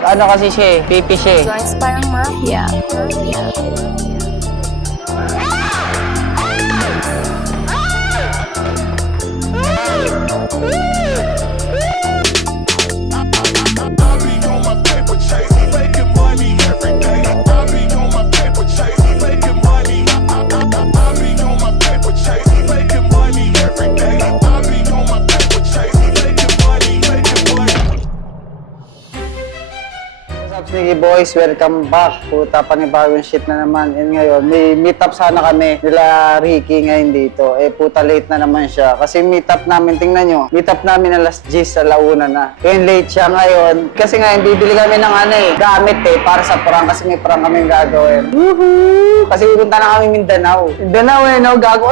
ano kasi siya eh, pipi siya eh. Guys, parang mafia. Sige boys, welcome back. Puta, panibagong shit na naman. And ngayon, may meet up sana kami nila Ricky ngayon dito. Eh puta, late na naman siya. Kasi meet up namin, tingnan nyo, meet up namin alas 10 sa launa na. Kaya late siya ngayon. Kasi ngayon, bibili kami ng ano eh, gamit eh, para sa prank. Kasi may prank kami gagawin. Woohoo! Kasi pupunta na kami Mindanao. Mindanao eh, no? Gago,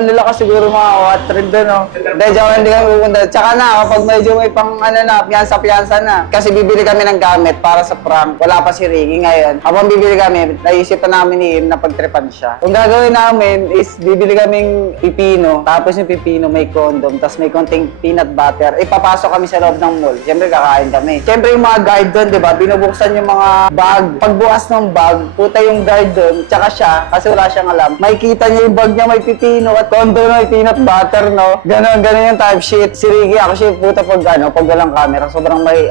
lalakas siguro mga hot trip doon, no? Dahil hindi kami pupunta. Tsaka na, kapag medyo may pang ano na, piyansa na. Kasi bibili kami ng gamit para sa prank. Wala pa si Ricky ngayon. Habang bibili kami, naisipan namin ni Im na pagtripan siya. Kung gagawin namin is bibili kaming pipino. Tapos yung pipino may condom. Tapos may konting peanut butter. Ipapasok kami sa loob ng mall. Siyempre kakain kami. Siyempre yung mga guard doon, di ba? Binubuksan yung mga bag. Pagbukas ng bag, puta yung guard doon. Tsaka siya, kasi wala siyang alam. Makikita niya yung bag niya may pipino at condom may peanut butter, no? Ganon yung type shit. Si Ricky, ako siya, puta pag walang camera. Sobrang may,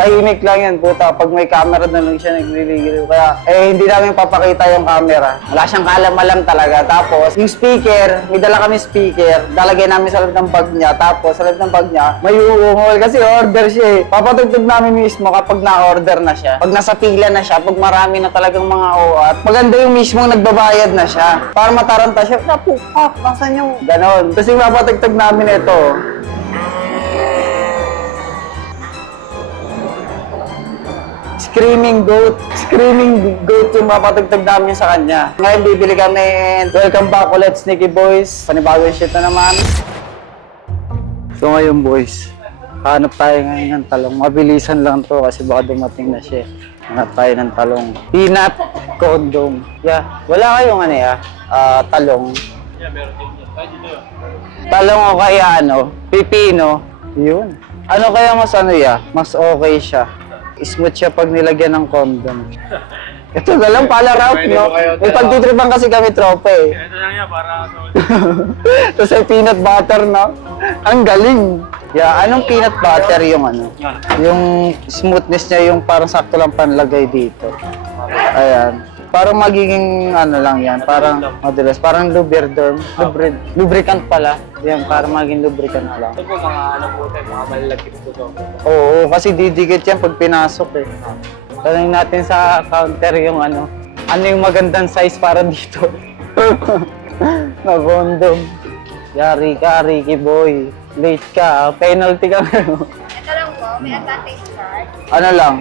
tahimik lang yan, puta. Pag may camera na lang siya nagliligaw. Kaya, hindi namin papakita yung camera. Wala siyang kalam-alam talaga. Tapos, yung speaker, may dala kami speaker. Dalagay namin sa loob ng bag niya. Tapos, sa loob ng bag niya, may uungol. Kasi order siya eh. Papatugtog namin mismo kapag na-order na siya. Pag nasa pila na siya, pag marami na talagang mga at maganda yung mismong nagbabayad na siya. Para mataranta siya, naku, nasan yung ganon. Kasi papatugtog namin ito. Screaming goat yung mapatugtog namin sa kanya. Ngayon bibili kami and welcome back ulit Sneaky Boys. Panibagong shit na naman. So ngayon boys, hanap tayo ngayon ng talong. Mabilisan lang to kasi baka dumating na siya. Hanap tayo ng talong. Peanut condom. Yeah, wala kayong talong. Yeah, meron din. Talong o kaya pipino. Yun. Ano kaya mas mas okay siya. Smooth siya pag nilagyan ng condom. Ito na lang pala route, no? May pagtitripan kasi kami tropa eh. Ito lang yan para tapos ay peanut butter, no? Ang galing! Yeah, anong peanut butter yung yung smoothness niya, yung parang sakto lang panlagay dito. Ayan. Parang magiging lang yan, parang madalas, parang lubricant pala. Yan, parang magiging lubricant lang. Ito po mga malalagkit po to. Oo, kasi didikit yan pag pinasok eh. Tanong natin sa counter yung ano yung magandang size para dito. Na condom. Yari ka, Ricky boy. Late ka, penalty ka. Ito lang po, may advantage card. Ano lang?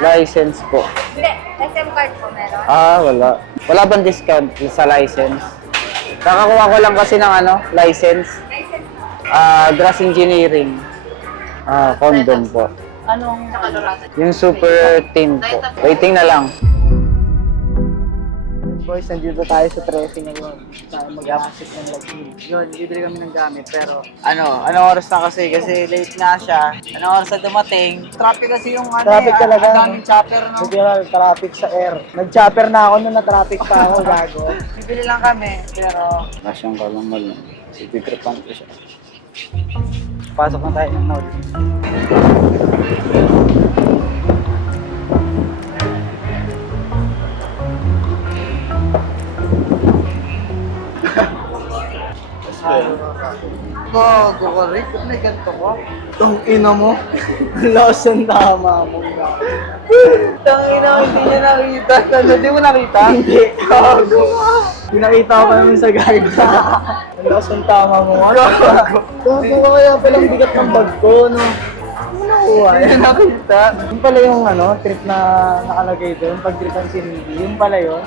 License po. Hindi, SM card po meron. Wala. Wala bang discount sa license? Kakakuha ko lang kasi ng license. License po. Grass engineering. Condom po. Anong nakaluratan? Yung super thin po. Waiting na lang. Boys, nandito tayo sa trophy ngayon. Mag-aasik ng lagin. Yun, bibili kami ng gamit. Pero, anong oras na kasi? Kasi late na siya. Anong oras na dumating? Traffic kasi yung Traffic talaga. Ang daming chopper, no? Hindi lang, traffic sa air. Nag-chopper na ako nung na-traffic pa ako, gago. Bibili lang kami, pero... Nasyang kalamal lang. Titripan ko siya. Pasok na tayo ng mall. Gago ka rin, ba't may ganito ko? Tang ina mo. Lost ang tama mo. Tangina, hindi niya nakita. Hindi mo nakita? Hindi. Gago. Pinakita ko pa naman sa guard. Lost ang tama mo. Gago ka kaya palang bigat ng bag ko, no? Ano nakuha? Hindi niya nakita. Yung pala yung trip na nakalagay doon, pag-tripan si Ricky. Yung pala yun.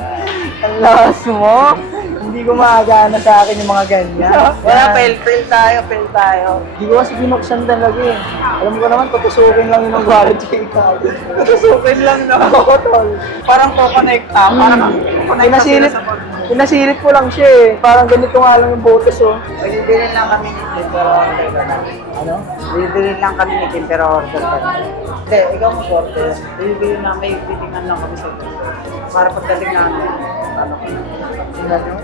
Ang lakas mo. Hindi ko maagana sa akin yung mga ganyan. Wala, fail tayo. Hindi ko kasi binuksan talaga eh. Alam ko naman, tutusukin lang yun ang wallet ko. Tutusukin lang na. Oo, tol. Parang kukonekta. Parang kukonekta sila Pinasilip, sa bag mo. Pinasilip ko lang siya eh. Parang ganito nga lang yung botes oh. Bibili lang kami ni Kim, pero order ka na. Ano? Bibili lang kami ni Kim, pero order ka na. Hindi, ikaw mag-order. Bibili na, may bitingan lang kami sa para pagdating namin. Ano ka na? Tingnan nyo.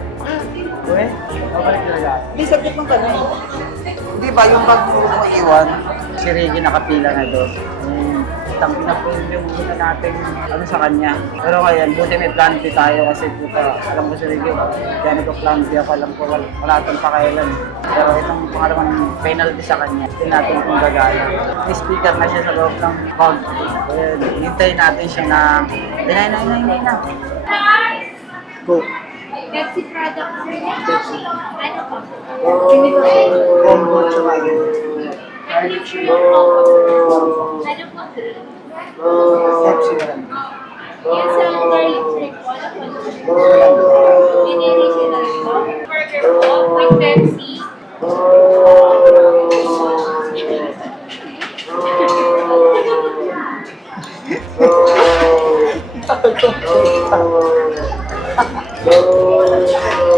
Uy, mabalik na lahat. Hindi, subject mo ka na eh. Hindi ba, yung bag mo iwan, si Reggie nakapila na doon. Tangin na po yung muna natin ano sa kanya. Pero ngayon, buti may plan B tayo kasi puta, alam ko si Reggie, yan ko plan B ako, alam ko wala itong pakailan. Pero itong pangalawang penalty sa kanya, hindi natin kung gagaya. May speaker na siya sa loob ng bag. Hintayin natin siya na, hinay na. Go. Pepsi product. Ano po? Combo tsaka Ano po? Pepsi na lang. Yung sa garlic shake po, ano po? Piniriginal po. Burger po, with Pepsi.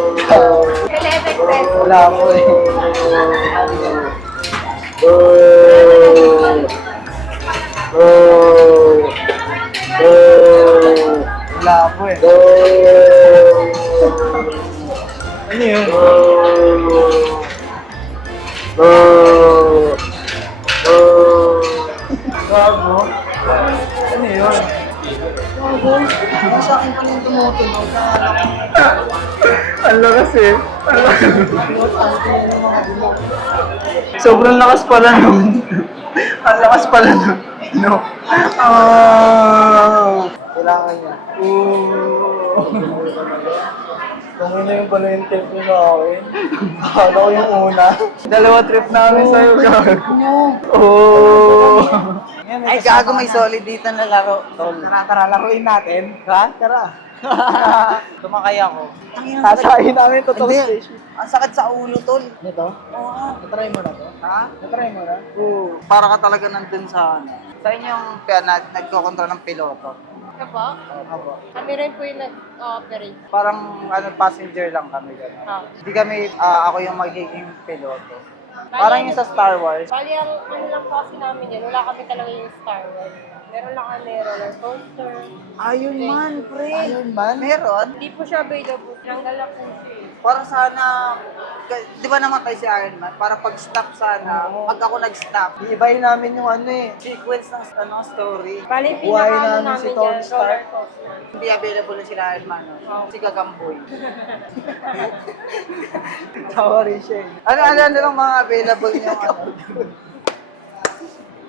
Eleven pesos. Wala po eh. Wala po eh. Ano yun? Gago. Ano yun? Gago. Nasa akin pa yung tumutunog. Ang lakas eh. Sobrang lakas pala nun. Ang lakas pala nun. No. Kailangan niya. Kung ina yung pala yung trip niyo sa akin. Akala ko yung una. Dalawa trip namin sa'yo, gago. Ay, gago, may solid dito na laro. Tara, laruin natin. Ha? Tara. Tumakay ako. Sasayin namin totoo Hindi. station. Ang sakit sa ulo, tol. Nito? Oo. Natry mo na to? Ha? Natry mo na? Oo. Para ka talaga nandun sa ano. Sa inyong nagkokontrol ng piloto. Ito po? Ako. Kami rin po yung nag-operate. Parang passenger lang kami gano'n. Ah. Hindi kami, ako yung magiging piloto. Parang yung sa Star Wars. Bali, ang ano lang po kasi namin yan, wala kami talaga yung Star Wars. Meron lang kami roller coaster. Ayun man, pre. Ayun man. Meron. Hindi po siya available. Tanggal lang po siya. Para sana, di ba namatay si Iron Man? Para pag-stop sana, pag ako nag-stop, Iibayin namin yung ano eh. sequence ng story. Bali, Buhay pinaka-ano namin si namin Tony yan, Stark. roller coaster. Hindi available na sila Iron Man. No? Si Gagamboy. Tawa rin siya eh. Ano lang mga available niyo ano?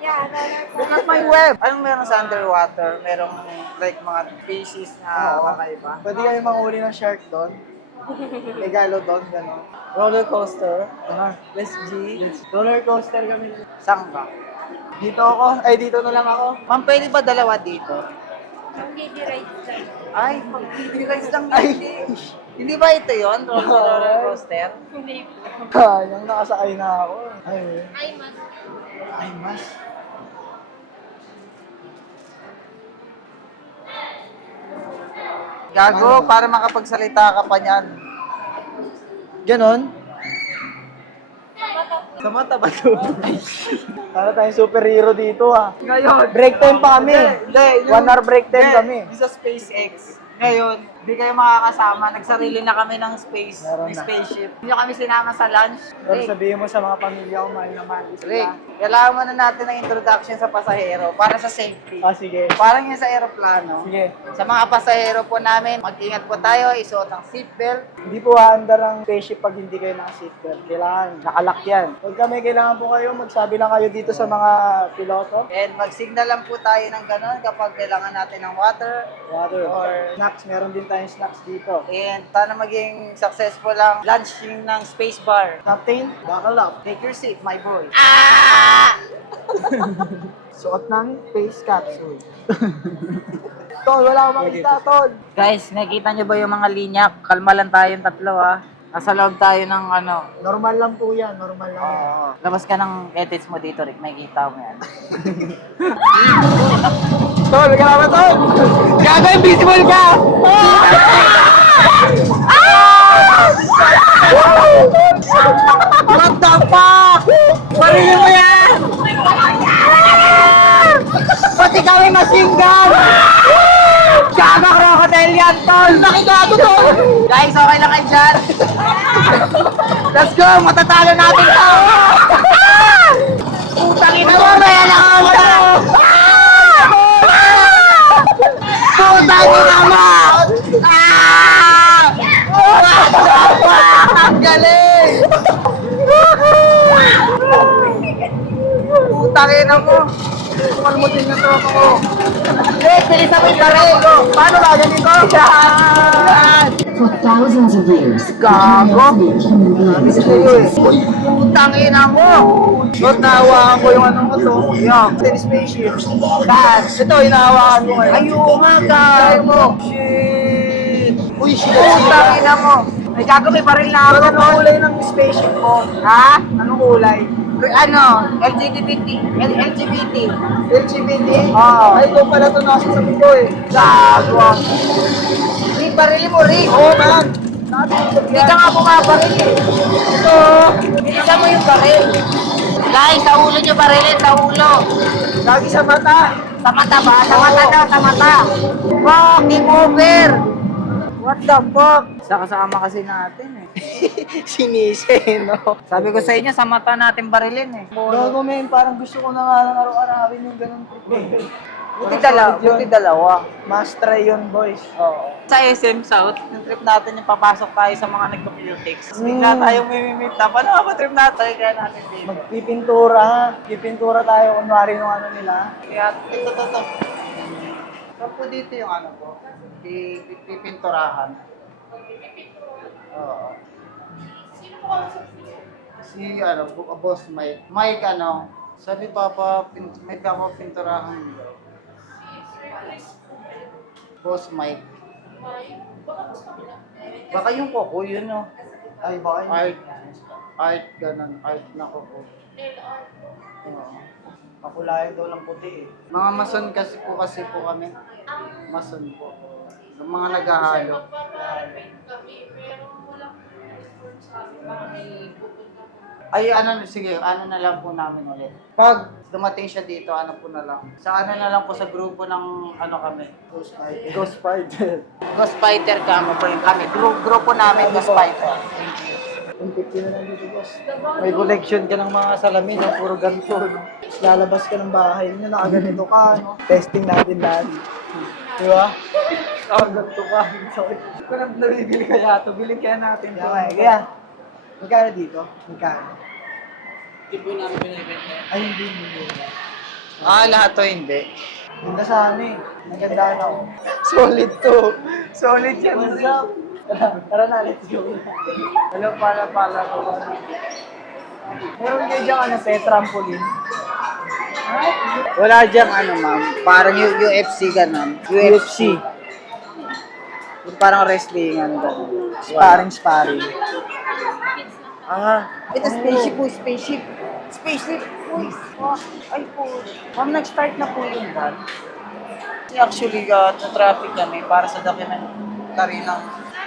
Yeah, roller Look coaster. at my web! Anong meron sa underwater? Merong like mga species na kakaiba? Pwede kami manghuli ng shark doon. Megalodon, gano'n. Roller coaster. Let's G. Roller coaster kami. Saan ka? Dito ako. Ay, dito na lang ako. Ma'am, pwede ba dalawa dito? Ang gigi rides lang. Ay, mag-realize lang hindi. Hindi ba ito yun? Roller coaster? Hindi po. Yung nakasakay na ako. Ay, Ay, mas. ay mas. Gago, para makapagsalita ka pa niyan. Ganon? Sa mata ba ito? Para tayong superhero dito ah. Ngayon. Break time pa kami. Hindi. 1 hour break time kami. Yung sa SpaceX. Ngayon, hindi kayo makakasama. Nagsarili na kami ng space, Meron ng na. spaceship. Hindi nyo kami sinama sa lunch. Pero Rick, sabihin mo sa mga pamilya ko, mahal na mahal ko Rick, sila. kailangan muna natin ng introduction sa pasahero para sa safety. Ah, sige. Parang yung sa aeroplano. Sige. Sa mga pasahero po namin, mag-ingat po tayo, isuot ang seatbelt. Hindi po haandar ang spaceship pag hindi kayo naka-seatbelt. Kailangan, nakalak yan. Pag kami, kailangan po kayo, magsabi lang kayo dito sa mga piloto. And mag-signal lang po tayo ng ganun kapag kailangan natin ng water. Water. Or Snacks, meron din tayong snacks dito. And sana maging successful ang launching ng space bar. Captain, buckle up. Take your seat, my boy. Suot ng space capsule. Tol, wala akong makita, Tol. Guys, nakikita nyo ba yung mga linya? Kalma lang tayong tatlo Nasa loob tayo ng ano. Normal lang po yan, normal lang yan. Labas ka ng edits mo dito, Rick. Makikita mo yan. Tol, kailangan, Tol! Gago, invisible ka! What the fuck? Parilin mo yan! Pati kami masinggan! Gaga crocodile yan, tol! Nakigago, tol! Guys, okay lang kayo dyan? Let's go! Matatalo natin to! Putang ina mo! May alam ka! Putang ina mo! Ang galing! Putang ina mo! Malmutin na to ako! Yes, bilisan mo yung karel! Paano ba? Ganito? Yan! For thousands of years, the Gago! human beings Putang ina mo! Not nahawakan ko yung ano mo to. Yung, ten spaceship. Bats! Ito, hinahawakan ko ngayon. Ayun nga, gago! Shit! Uy, shit! Putang ina mo! Ay, gago, may baril na ako. Anong kulay ng spaceship mo? Ha? Anong kulay? Ano? LGBT. LGBT. LGBT? Oo. Ay, ito pala ito nasa sabi ko eh. Gago! Rick, barili mo, Rick! Oo, man! Hindi ka nga bumabaril eh. Ito, bilisan mo yung baril. Guys, sa ulo nyo barilin, sa ulo. Lagi sa mata. Sa mata ba? Sa mata daw, sa mata. Fuck, game over. What the fuck? Sa kasama kasi natin eh. Sinise, no? Sabi ko sa inyo, sa mata natin barilin eh. Gago, men, parang gusto ko na nga lang araw-arawin yung ganun trip. Buti dalawa. Must try yun, boys. Oo. Sa SM South, yung trip natin yung papasok tayo sa mga nagpa-Qtex. Bigla tayong may-meet up. Ano ba trip natin? Kaya natin dito. Magpipintura. Pipintura tayo kunwari nung ano nila. Kaya ito. So po dito yung ano po, pipinturahan. Oo. Si ano, boss Mike. Mike ano, sabi Papa, may pinturahan daw. Boss Mike. Baka yung koko, yun o. Ay, baka yun. Art, ganun. Art na koko. Oo. Makulayan daw ng puti eh. Mga mason kasi po kami. Mason po. Yung mga naghahalo. Ay, ano, sige, ano na lang po namin ulit. Pag dumating siya dito, ano po na lang. Sa ano na lang po sa grupo ng ano kami. Ghost Fighter. Ghost Fighter. Ghost Fighter kami po yung kami. Grupo namin Ghost Fighter. Yung 50 na lang dito, boss. May collection ka ng mga salamin, ng puro ganito, no? Lalabas ka ng bahay nyo, nakaganito ka, no? Testing natin lahat. Di ba? Nakaganito ka. Sorry. Kung nabibili kaya ito, bilhin kaya natin ito. Kaya, magkano dito? Magkano? Hindi po namin binibenta. Ay, hindi. Ah, lahat to hindi. Ganda sa ano eh. Maganda na ako. Solid to. Solid yan. What's up? Tara na, let's go. Hello, pala ko. Meron kayo dyan ano, trampoline. Wala diyang ano ma'am, parang yung UFC ganun. UFC. Yung parang wrestling ano. Sparring. Ah, Ito, spaceship po, spaceship. Spaceship, boys. Oh, ay po. Ma'am, nag-start na po yun, Dan. actually, traffic kami para sa documentary ng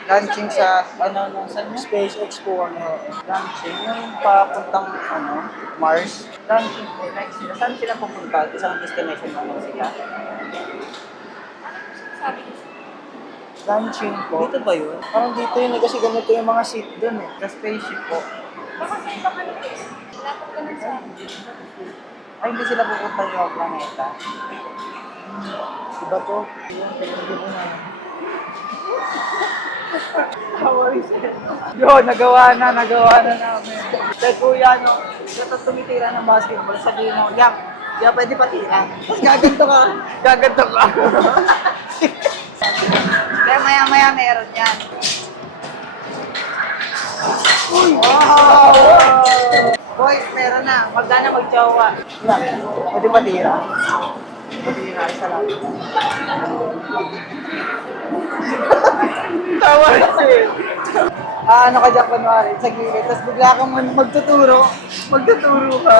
launching sa, ano, saan yun? SpaceX po kami. Launching, yung papuntang, ano, Mars. Launching po, next sila. Saan sila pupunta? Isang destination naman sila. Launching po. Dito ba yun? Parang dito yun eh, kasi ganito yung mga seat dun eh. Sa spaceship po. Baka sa ibang ano eh. Lapit ka ng sa... Ay, hindi sila pupunta yung planeta. Diba to? Yun, pinagdi po na. Yo, nagawa na namin. Kaya kuya, no, ito tumitira ng basketball, sabihin mo, Yang, pwede patira. Tapos gaganto ka. Kaya maya-maya meron yan. Wow! Boys, meron na. Magdana magtsawa. Pwede patira. Patira, isa lang. Tawa kasi. Ano ka dyan, kunwari, sa gilid, tapos bigla kang magtuturo ka.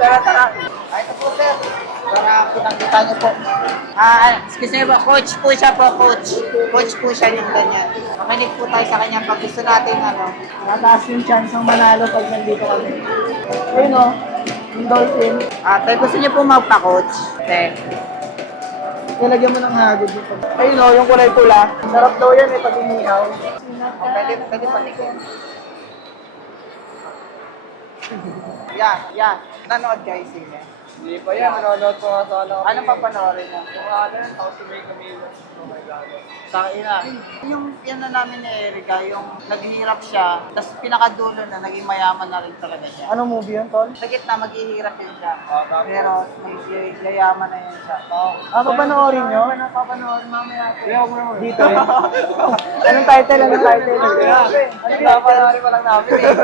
Tara. Ay, ito po, sir. Para kitang-kita niyo po. Excuse me po, coach po siya po, coach. Coach po siya yung ganyan. Makinig po tayo sa kanya pag gusto natin, mataas yung chance ng manalo pag nandito kami. Ayun o, yung dolphin. Tay, gusto niyo po magpa-coach? Tay. Nilagyan mo ng hagod dito. Ayun o, yung kulay pula. Sarap daw yan pag umihaw. Pwede patikin. Yeah. Nanood guys, sige. Hindi pa yan, nanonood ko nga sa ano. Anong papanoorin mo? Yung ano yun, tapos si May Camilo. Oh my God. Sa ina. Yung yan na namin ni Erica, yung naghihirap siya, tapos pinakadulo na, naging mayaman na rin talaga siya. Anong movie yun, Tol? Sa gitna, maghihirap yun siya. Pero may yayaman na yun siya. Papanoorin nyo? Papanoorin mamaya. Dito eh. Anong title? Anong title? Papanoorin pa lang namin eh.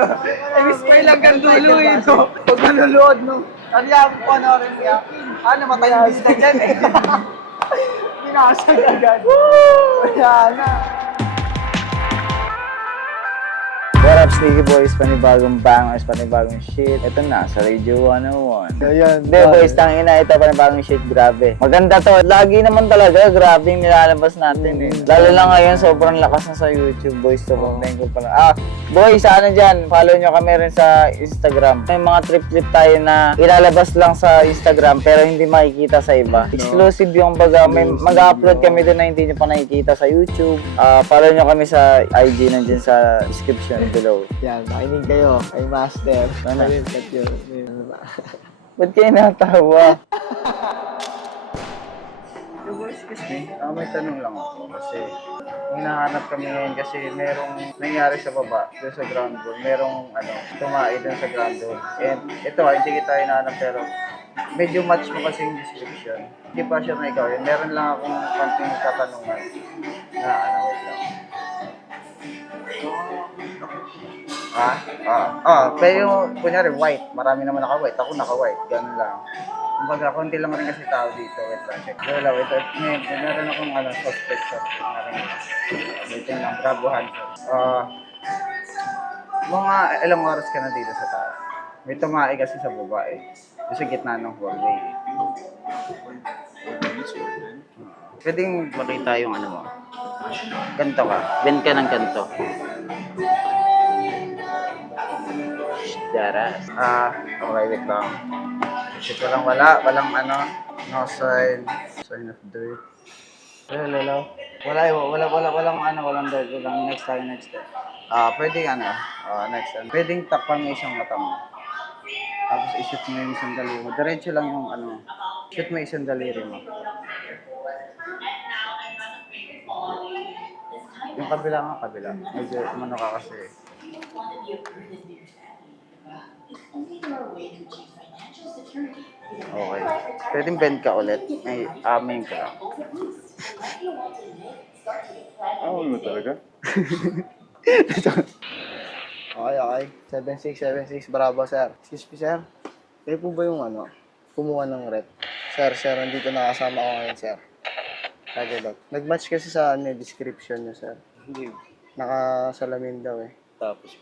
May lang kang dulo eh. Pag manulood, no? Sabi niya, panoorin niya. Namatay yung bida dyan eh. Pinasag agad. Wala na. What up, Sneaky Boys? Panibagong bangers, panibagong shit. Ito na, sa Radio 101. Ayan. Hindi, boys, tangina, ito panibagong shit, grabe. Maganda to. Lagi naman talaga, grabe yung nilalabas natin eh. Lalo lang ngayon, sobrang lakas na sa YouTube, boys. So, pagdahin ko pala. Boys, ano dyan? Follow nyo kami rin sa Instagram. May mga trip-trip tayo na ilalabas lang sa Instagram, pero hindi makikita sa iba. Exclusive yung baga. May mag-upload kami doon na hindi nyo pa nakikita sa YouTube. Follow nyo kami sa IG, nandiyan sa description below. Yan, makinig kayo kay Master. Ano? Cut yun. Ba't kayo natawa? Excuse me. May tanong lang ako kasi hinahanap kami ngayon kasi merong nangyari sa baba, doon sa ground floor. Merong tumae doon sa ground floor. And ito, hindi kita hinahanap pero medyo match mo kasi yung description. Hindi pa siya na ikaw yun. Meron lang akong konting katanungan na wait lang. Pero yung, kunyari, white. Marami naman naka-white. Ako naka-white. Ganun lang. Kumbaga, konti lang rin kasi tao dito. Wait lang, check. Wala, wait. Meron akong suspect na rin. Wait lang, Bravo Hanson. Mga ilang oras ka na dito sa tao. May tumae kasi sa babae. Doon sa gitna ng hallway. Pwedeng makita yung mo. Ganto ka. Bend ka ng ganto. Daras. Okay, wait lang. Kasi walang no sign of dirt. Hello. Walang dirt. Walang next time. Pwede next time. Pwedeng takpan mo isang mata mo. Tapos ishoot mo yung isang daliri mo. Diretso lang yung shoot mo isang daliri mo. Yung kabila. Medyo ka kasi. Okay. Pwedeng bend ka ulit. May amin ka lang. Mo talaga? Okay. 7676 Bravo, sir. Excuse me, sir. Kayo po ba yung kumuha ng rep? Sir, nandito nakasama ko ngayon, sir. Kagad. Nag-match kasi sa description niyo, sir. Hindi. Nakasalamin daw eh. Tapos.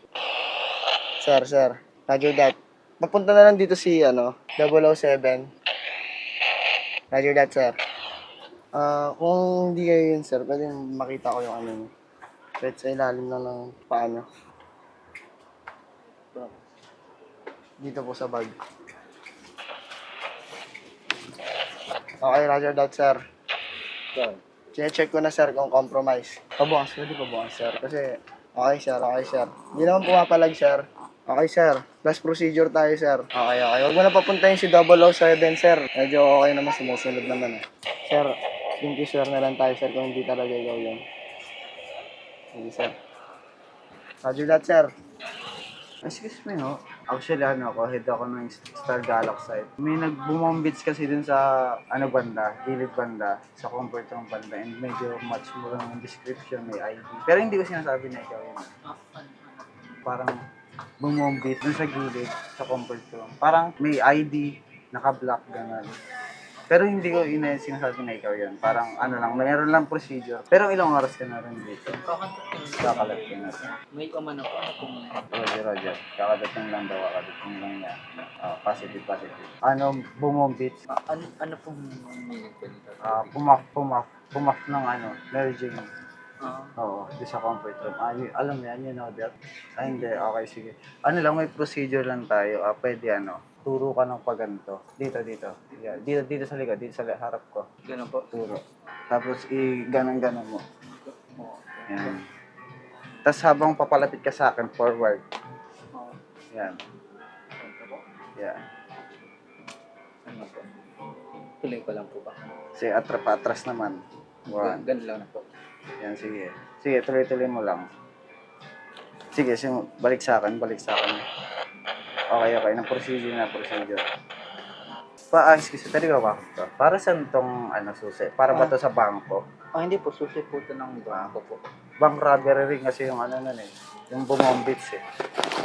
Sir. Roger that. Mapunta na lang dito si 007. Roger that, sir. Kung hindi kayo yun, sir, pwede makita ko yung niyo. Kahit sa ilalim lang ng paa niyo. Dito po sa bag. Okay, roger that, sir. Check ko na, sir, kung compromise. Pwede pabukas, sir. Kasi, okay, sir. Hindi naman pumapalag, sir. Okay, sir. Last procedure tayo, sir. Okay. Huwag mo na papuntahin si 007, sir. Medyo okay naman, sumusunod naman eh. Sir, pinky swear na lang tayo, sir, kung hindi talaga ikaw yun. Sige, sir. Roger that, sir. Excuse me, ho. Actually, head ako ng Star Galaxy. May nagbumombits kasi dun sa, gilid banda, sa comfort room banda, and medyo match mo lang yung description, may ID. Pero hindi ko sinasabi na ikaw yun. Parang bumombit dun sa gilid, sa comfort room. Parang may ID, naka-block, gano'n. Pero hindi ko sinasabi na ikaw yan. Parang ano lang, mayroon lang procedure. Pero ilang oras ka na rin dito? Kakalat ka na rin. May umano po na kung Roger. Kakadating lang daw, kakadating lang niya. Positive. Ano, bumobits. ano pong meaning po nito? Pumaf ng ano, Mary Jane. Ah, Oo, di sa comfort room. Alam mo yan, you know that? Hindi, okay, sige. Ano lang, may procedure lang tayo. Pwede turo ka ng paganto. Dito. Yan. Dito sa likod, dito sa harap ko. ganun po. Turo. Tapos ganon mo. Yan. Tapos habang papalapit ka sa akin, forward. Yan. Yan. Ano po? Tuloy ko lang po ba? Sige, atras naman. One. Ganun lang na po. Yan, sige. Sige, tuloy-tuloy mo lang. Sige, balik sa akin. Okay. Ng procedure. Excuse me, pwede ka ba? Para saan tong susi? Para ba to sa bangko? Hindi po. Susi po ito ng bangko po. Bank robbery ring kasi yung nun yung bumombits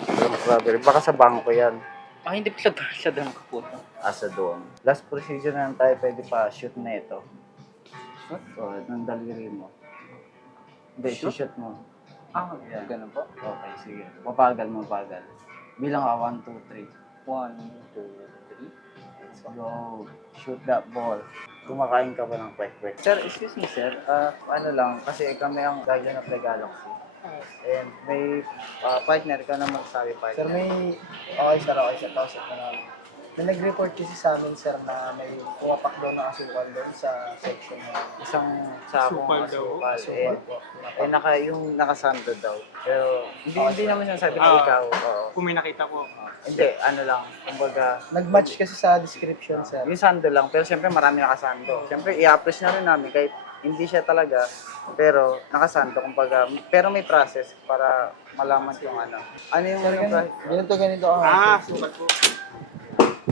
Bank robbery. Baka sa bangko yan. Hindi po sa bangko po ito. Asa doon. Last procedure na lang tayo, pwede pa shoot na ito. So, ng daliri mo. Hindi, shoot mo. Yan. Ganun po. Okay, sige. Mapagal. Bilang 1, 2, 3. 1, 2, 3. Let's go. Shoot that ball. Kumakain ka ba ng kwek-kwek? Sir, excuse me sir. Ano lang, kasi kami ang Guardian of the Galaxy. And may partner ka na magsabi partner. Sir, okay sir, pausit na namin. May nag-report kasi sa amin, sir, na may pumapak daw na asukal doon sa section na Isang sakong asukal. Yung nakasando daw. Pero hindi naman siya sabi na ikaw. Oo. Kung may nakita ko. Hindi, ano lang. Kumbaga, nag-match kasi sa description, sir. yung sando lang. Pero siyempre marami nakasando. Siyempre i-approach na rin namin kahit hindi siya talaga. Pero nakasando, kumbaga. Pero may process para malaman kung ano. Ano yung Ganito ang Sukat ko.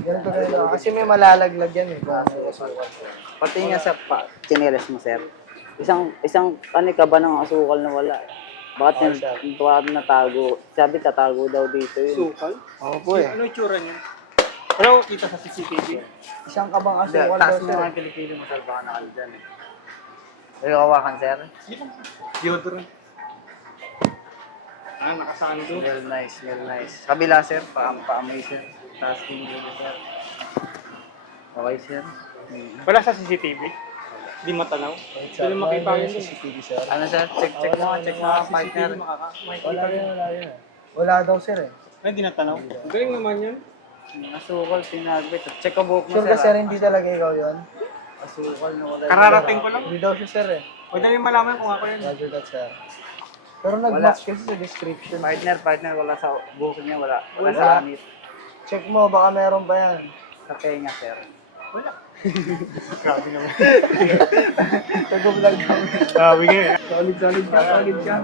Ganito. Kasi may malalaglag yan eh. Asukal. Pati nga sa chinelas mo, sir. Isang ka ba ng asukal na wala? Bakit natago? Sabi tatago daw dito yun. Sukal? Oo po eh. Ano itsura niya? Pero kita sa CCTV. Isang kabang Hindi, asukal daw, taas mo sir. nga pilipili mo, sir. Baka nakal dyan eh. Ikaw kawakan, sir? Deodorant. Nakasando. Smell nice. Kabila, sir. Paamoy, sir. Taas din dito, sir. Okay, sir. Wala sa CCTV. Hindi matanaw. Hindi makita yun. CCTV, sir. Ano, sir? Check mo nga, partner. Wala rin. Wala daw, sir eh. Ay, di natanaw. Galing naman yun. Asukal, pinagbit. Check ko buhok mo, Sure sir. ka, sir, hindi talaga ikaw yun. Asukal na wala. Kararating ko lang. Hindi daw siya, sir eh. Pwede rin malaman kung ako yun. Roger that, sir. Pero nag-match kasi sa description. Partner, wala sa buhok niya, wala Wala. sa anit. Check mo, baka meron pa yan. Sa tenga, sir. Grabe naman. Tago-vlog kami. Grabe nga. Solid ka.